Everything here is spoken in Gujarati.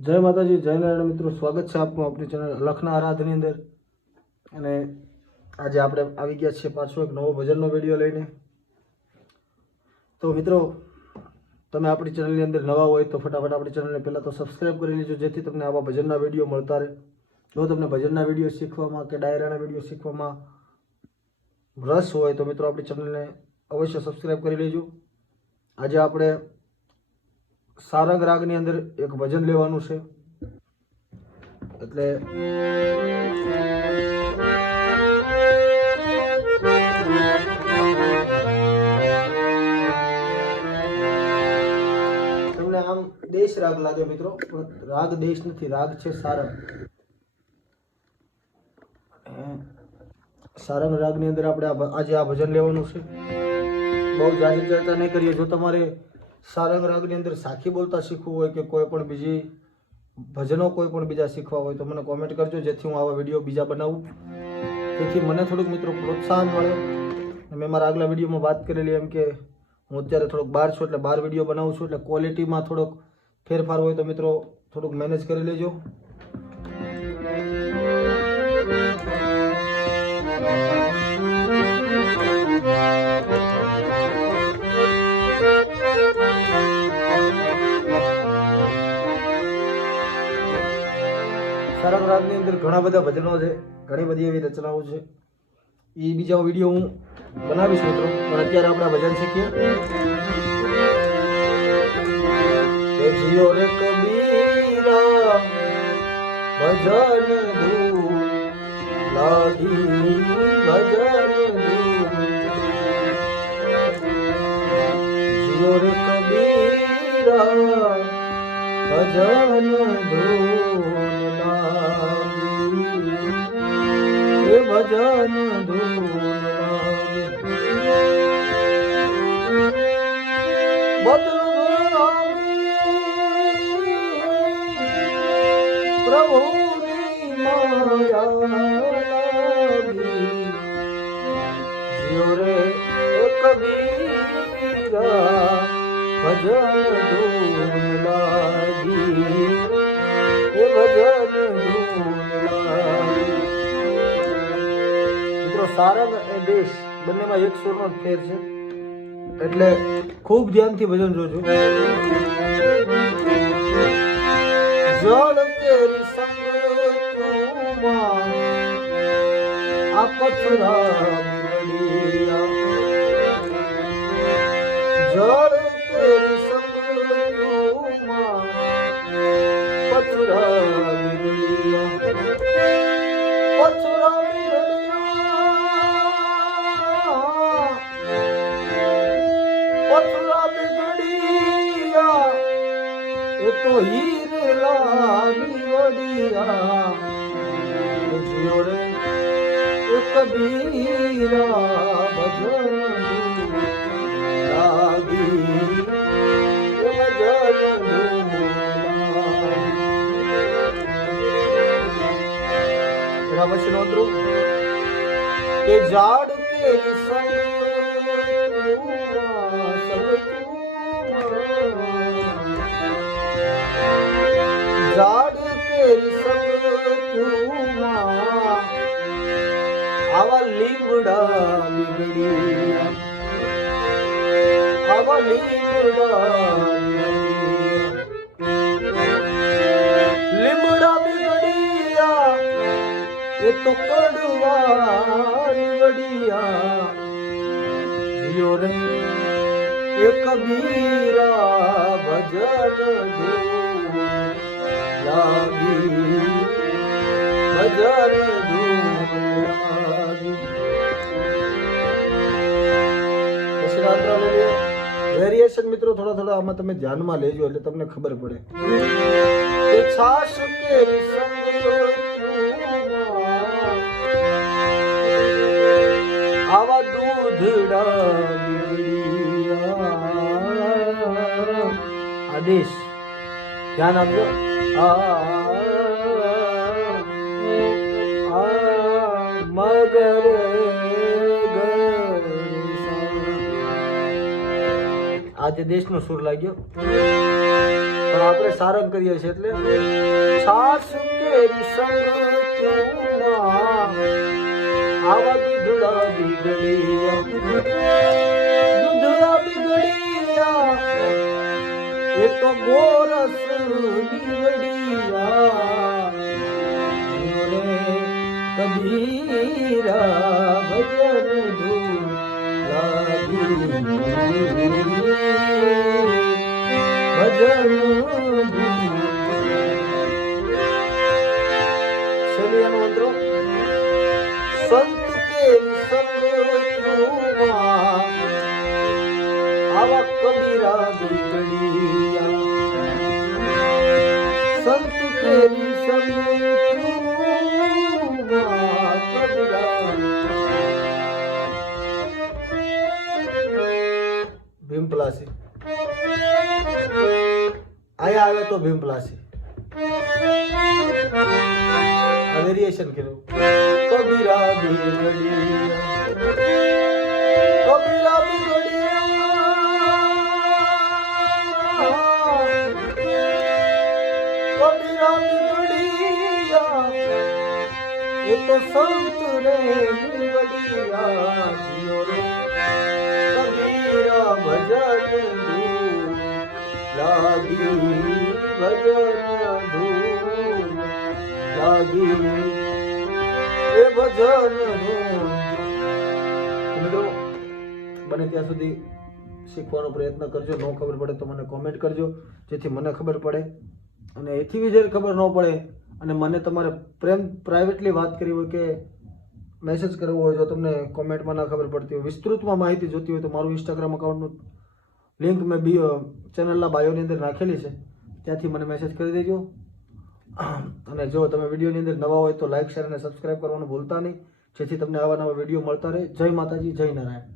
જય માતાજી, જય નારાયણ મિત્રો, સ્વાગત છે આપનું આપણી ચેનલ લખના આરાધની અંદર. અને આજે આપણે આવી ગયા છીએ પાછો એક નવો ભજનનો વિડીયો લઈને. તો મિત્રો, તમે આપણી ચેનલની અંદર નવા હોય તો ફટાફટ આપણી ચેનલને પહેલાં તો સબસ્ક્રાઈબ કરી લેજો, જેથી તમને આવા ભજનના વિડીયો મળતા રહે. જો તમને ભજનના વિડીયો શીખવામાં કે ડાયરાના વિડીયો શીખવામાં રસ હોય તો મિત્રો આપણી ચેનલને અવશ્ય સબસ્ક્રાઈબ કરી લેજો. આજે આપણે સારંગ રાગની અંદર એક ભજન લેવાનું છે. એટલે તમને આમ દેશ રાગ લાગે મિત્રો, પણ રાગ દેશ નથી, રાગ છે સારંગ. સારંગ રાગની અંદર આપણે આજે આ ભજન લેવાનું છે. બહુ જાજી ચર્ચા નહીં કરીએ. જો તમારે સારંગ રાગની અંદર સાખી બોલતા શીખવું હોય કે કોઈ પણ બીજી ભજનો કોઈ પણ બીજા શીખવા હોય તો મને કોમેન્ટ કરજો, જેથી હું આવા વિડીયો બીજા બનાવું, જેથી મને થોડુંક મિત્રો પ્રોત્સાહન મળે. મેં મારા આગલા વિડીયોમાં વાત કરેલી એમ કે હું અત્યારે થોડોક બહાર છું, એટલે બહાર વિડીયો બનાવું છું, એટલે ક્વોલિટીમાં થોડોક ફેરફાર હોય તો મિત્રો થોડુંક મેનેજ કરી લેજો. સારંગ રાગની અંદર ઘણા બધા ભજનો છે, ઘણી બધી એવી રચનાઓ છે. એ બીજા વિડીયો હું બનાવીશ મિત્રો, પણ અત્યારે આપણે ભજન શીખીએ. જીઓ રે કબીરા ભજન ધૂ લાગી ભજન ધૂ, જીઓ રે કબીરા ભજન ધૂ ભજન ધૂન પ્રભુની માયા જીઓ રે કબીરા ભજન ધૂન લાગી ભજન ધૂન લાગી. સારંગ એ દેશ બંનેમાં એક સુરનો ફેર છે, એટલે ખૂબ ધ્યાનથી ભજન જોજો. જળ તેરી સંગ તુમાં આ પથરા બિગડિયા, જળ તેરી સંગ તુમાં પથરા બિગડિયા, પથરા તો હીરે લાલી વડિયા, જીઓ રે કબીરા ભજન લાગી ભજન એના પછી નોંધરું કે ઝાડ કેરી સંગ ઝાડ કેરી સંગ તુમાં આવા લીમડા બિગડિયા, આવા લીમડા લીમડા બિગડિયા, એ તો કડવા નીવડિયા, જીઓ રે એ કબીરા ભજન ધૂન લાગી ભજન ધૂન લાગી. વેરિએશન મિત્રો થોડા થોડા આમાં તમે ધ્યાનમાં લેજો, એટલે તમને ખબર પડે. છાશ કેરી સંગ આવા દૂધડા બિગડિયા, આદેશ ધ્યાન આપજો. મગર આજે દેશનો સૂર લાગ્યો પણ આપણે સારંગ કરીએ છીએ એટલે છાસ કેરી સંગતમાં આવા દૂધડા બીગડિયા દૂધડા બીગડિયા એ તો ગોરસ બીગડિયા રે કબીરા ભજન ધૂન લાગી ભજન શૈલીનો મંત્રો સંત કેરી સંગતમાં આવા કબીરા બીગડિયા સંત કેરી સંગતમાં કબીરા ભીમપલાસી આયા આવે તો ભીમપલાસી વેરિએશન કર્યું કબીરા બીગડિયા કબીરા બીગડિયા કબીરા બીગડિયા એ તો સંત રે બીગડિયા જીઓ રે કબીરા ભજન ધૂન લાગી ભજન ધૂન લાગી એ ભજન ધૂન. મિત્રો બને ત્યાં સુધી શીખવાનો પ્રયત્ન કરજો. ન ખબર પડે તો મને કોમેન્ટ કરજો જેથી મને ખબર પડે, અને એથી બી જ્યારે ખબર ન પડે અને મને તમારે પ્રાઇવેટલી વાત કરવી હોય કે મેસેજ કરવો હોય, જો તમને કોમેન્ટમાં ના ખબર પડતી હોય, વિસ્તૃતમાં માહિતી જોતી હોય તો મારું ઇન્સ્ટાગ્રામ અકાઉન્ટનું લિંક મેં ચેનલના બાયોની અંદર નાખેલી છે, ત્યાંથી મને મેસેજ કરી દેજો. અને જો તમે વિડીયોની અંદર નવા હોય તો લાઇક શેર અને સબસ્ક્રાઈબ કરવાનું ભૂલતા નહીં, જેથી તમને આવા નવા વિડીયો મળતા રહે. જય માતાજી, જય નારાયણ.